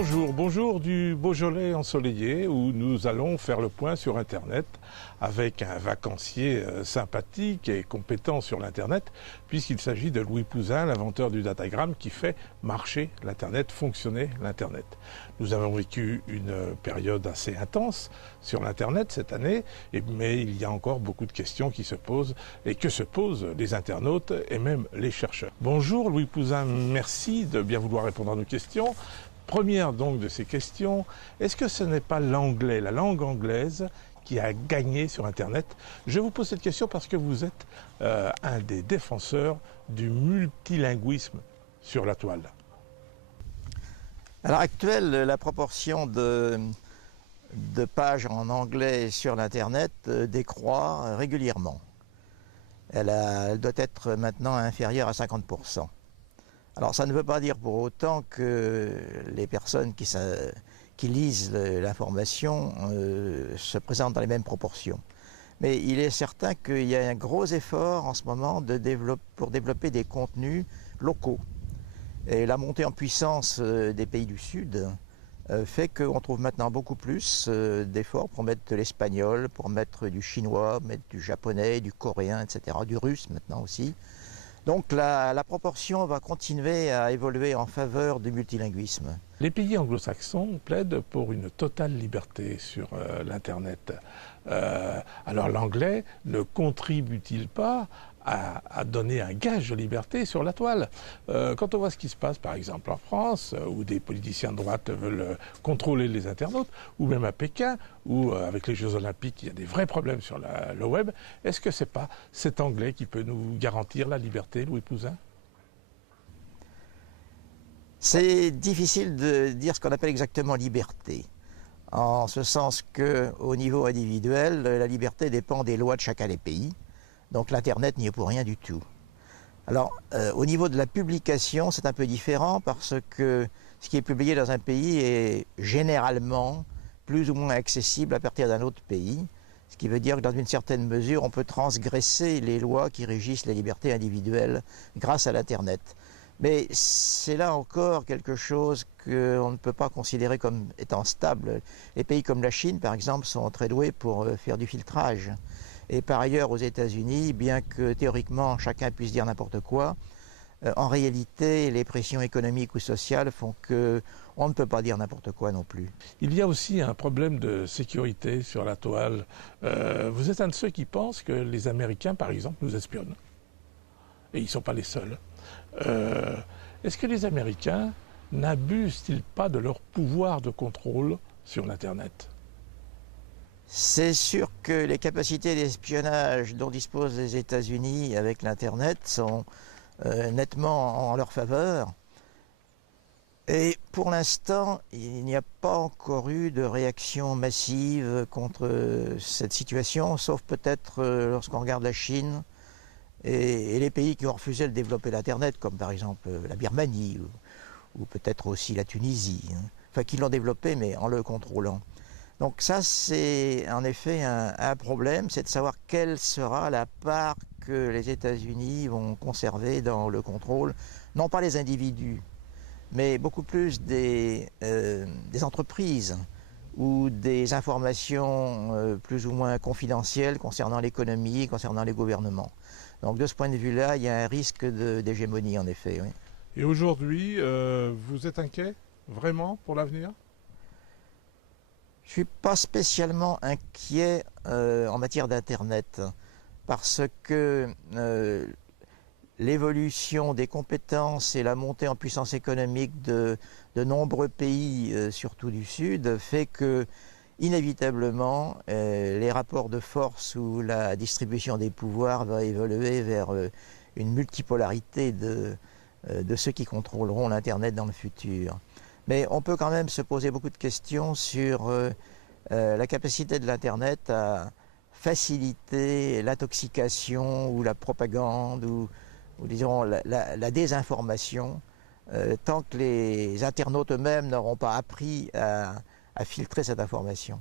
Bonjour, bonjour du Beaujolais ensoleillé où nous allons faire le point sur Internet avec un vacancier sympathique et compétent sur l'Internet puisqu'il s'agit de Louis Pouzin, l'inventeur du datagramme qui fait marcher l'Internet, fonctionner l'Internet. Nous avons vécu une période assez intense sur l'Internet cette année, mais il y a encore beaucoup de questions qui se posent et que se posent les internautes et même les chercheurs. Bonjour Louis Pouzin, merci de bien vouloir répondre à nos questions. Première donc de ces questions, est-ce que ce n'est pas l'anglais, la langue anglaise qui a gagné sur Internet? Je vous pose cette question parce que vous êtes un des défenseurs du multilinguisme sur la toile. À l'heure actuelle, la proportion de pages en anglais sur l'Internet décroît régulièrement. Elle doit être maintenant inférieure à 50%. Alors ça ne veut pas dire pour autant que les personnes qui lisent l'information se présentent dans les mêmes proportions. Mais il est certain qu'il y a un gros effort en ce moment pour développer des contenus locaux. Et la montée en puissance des pays du Sud fait qu'on trouve maintenant beaucoup plus d'efforts pour mettre de l'espagnol, pour mettre du chinois, mettre du japonais, du coréen, etc., du russe maintenant aussi. Donc la proportion va continuer à évoluer en faveur du multilinguisme. Les pays anglo-saxons plaident pour une totale liberté sur l'Internet. Alors l'anglais ne contribue-t-il pas à donner un gage de liberté sur la toile? Quand on voit ce qui se passe par exemple en France, où des politiciens de droite veulent contrôler les internautes, ou même à Pékin, où avec les Jeux Olympiques il y a des vrais problèmes sur le web, est-ce que c'est pas cet anglais qui peut nous garantir la liberté, Louis Pouzin? C'est difficile de dire ce qu'on appelle exactement liberté, en ce sens qu'au niveau individuel, la liberté dépend des lois de chacun des pays. Donc l'Internet n'y est pour rien du tout. Alors, au niveau de la publication, c'est un peu différent parce que ce qui est publié dans un pays est généralement plus ou moins accessible à partir d'un autre pays. Ce qui veut dire que dans une certaine mesure, on peut transgresser les lois qui régissent les libertés individuelles grâce à l'Internet. Mais c'est là encore quelque chose qu'on ne peut pas considérer comme étant stable. Les pays comme la Chine, par exemple, sont très doués pour faire du filtrage. Et par ailleurs, aux États-Unis, bien que théoriquement chacun puisse dire n'importe quoi, en réalité, les pressions économiques ou sociales font qu'on ne peut pas dire n'importe quoi non plus. Il y a aussi un problème de sécurité sur la toile. Vous êtes un de ceux qui pensent que les Américains, par exemple, nous espionnent. Et ils ne sont pas les seuls. Est-ce que les Américains n'abusent-ils pas de leur pouvoir de contrôle sur l'Internet? C'est sûr que les capacités d'espionnage dont disposent les États-Unis avec l'Internet sont nettement en leur faveur. Et pour l'instant, il n'y a pas encore eu de réaction massive contre cette situation, sauf peut-être lorsqu'on regarde la Chine et les pays qui ont refusé de développer l'Internet, comme par exemple la Birmanie ou peut-être aussi la Tunisie, enfin qui l'ont développé mais en le contrôlant. Donc ça, c'est en effet un problème, c'est de savoir quelle sera la part que les États-Unis vont conserver dans le contrôle, non pas les individus, mais beaucoup plus des entreprises ou des informations plus ou moins confidentielles concernant l'économie, concernant les gouvernements. Donc de ce point de vue-là, il y a un risque d'hégémonie en effet. Oui. Et aujourd'hui, vous êtes inquiet vraiment pour l'avenir? Je ne suis pas spécialement inquiet en matière d'Internet parce que l'évolution des compétences et la montée en puissance économique de nombreux pays, surtout du Sud, fait que inévitablement les rapports de force ou la distribution des pouvoirs va évoluer vers une multipolarité de ceux qui contrôleront l'Internet dans le futur. Mais on peut quand même se poser beaucoup de questions sur la capacité de l'Internet à faciliter l'intoxication ou la propagande ou disons la désinformation tant que les internautes eux-mêmes n'auront pas appris à filtrer cette information.